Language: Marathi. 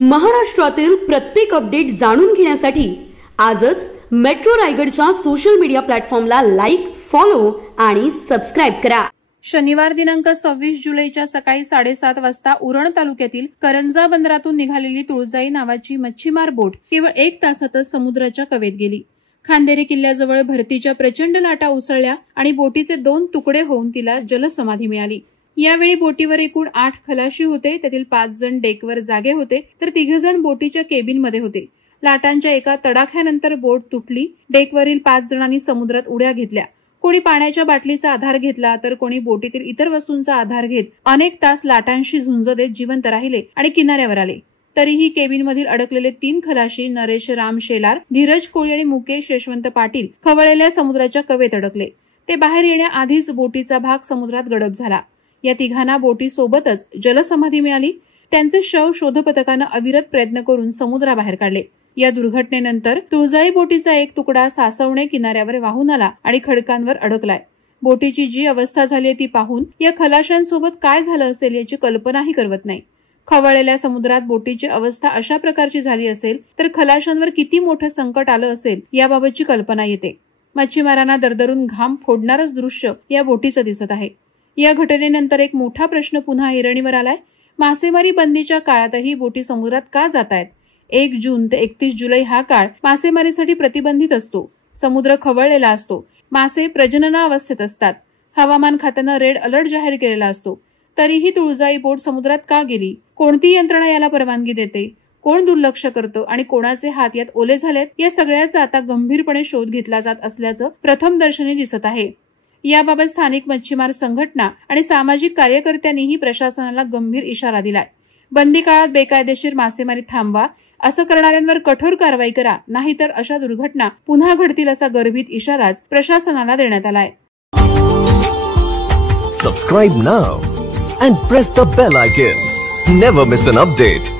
महाराष्ट्रातील प्रत्येक अपडेट जाणून घेण्यासाठी आजच मेट्रो रायगडच्या सोशल मीडिया प्लॅटफॉर्मला लाईक, फॉलो आणि सबस्क्राइब करा। शनिवार दिनांक 26 जुलैच्या सकाळी 7:30 वाजता उरण तालुक्यातील करंजा बंदरातून निघालेली तुळजाई नावाची मच्छीमार बोट केवळ 1 तासातच समुद्राच्या कवेत गेली। खांदेरी किल्ल्याजवळ भरतीच्या प्रचंड लाटा उसळल्या आणि बोटीचे 2 तुकडे होऊन तिला जलसमाधी मिळाली। यावेळी बोटीवर एकूण 8 खलाशी होते, त्यातील 5 जण डेकवर जागे होते तर 3 जण बोटीच्या केबिनमध्ये होते। लाटांच्या एका तडाख्यानंतर बोट तुटली। डेकवरील 5 जणांनी समुद्रात उड्या घेतल्या। कोणी पाण्याच्या बाटलीचा आधार घेतला तर कोणी बोटीतील इतर वस्तूंचा आधार घेत अनेक तास लाटांशी झुंज देत जिवंत राहिले आणि किनाऱ्यावर आले। तरीही केबिनमधील अडकलेले 3 खलाशी नरेश राम शेलार, धीरज कोळी आणि मुकेश यशवंत पाटील खवळलेल्या समुद्राच्या कवेत अडकले। ते बाहेर येण्याआधीच बोटीचा भाग समुद्रात गडप झाला। या तिघांना बोटीसोबतच जलसमाधी मिळाली। त्यांचे शव शोधपथकानं अविरत प्रयत्न करून समुद्राबाहेर काढले। या दुर्घटनेनंतर तुळजाई बोटीचा एक तुकडा सासवणे किनाऱ्यावर वाहून आला आणि खडकांवर अडकलाय। बोटीची जी अवस्था झाली ती पाहून या खलाशांसोबत काय झालं असेल याची कल्पनाही करवत नाही। खवळलेल्या समुद्रात बोटीची अवस्था अशा प्रकारची झाली असेल तर खलाशांवर किती मोठं संकट आलं असेल याबाबतची कल्पना येते। मच्छीमारांना दरदरून घाम फोडणारच दृश्य या बोटीचं दिसत आहे। या घटनेनंतर एक मोठा प्रश्न पुन्हा ऐरणीवर आलाय। मासेमारी बंदीच्या काळातही बोटी समुद्रात का जातायत? 1 जून ते 31 जुलै हा काळ मासेमारीसाठी प्रतिबंधित असतो। समुद्र खवळलेला असतो। मासे प्रजननावस्थेत असतात। हवामान खात्यानं रेड अलर्ट जाहीर केलेला असतो। तरीही तुळजाई बोट समुद्रात का गेली? कोणती यंत्रणा याला परवानगी देते? कोण दुर्लक्ष करतं आणि कोणाचे हात यात ओले झालेत? या सगळ्याचा आता गंभीरपणे शोध घेतला जात असल्याचं प्रथमदर्शनी दिसत आहे। याबाबत स्थानिक मच्छीमार संघटना आणि सामाजिक कार्यकर्त्यांनीही प्रशासनाला गंभीर इशारा दिलाय। बंदी काळात बेकायदेशीर मासेमारी थांबवा, असं करणाऱ्यांवर कठोर कारवाई करा, नाहीतर अशा दुर्घटना पुन्हा घडतील असा गर्भित इशाराच प्रशासनाला देण्यात आलाय। Subscribe now and press the bell icon. Never miss an update.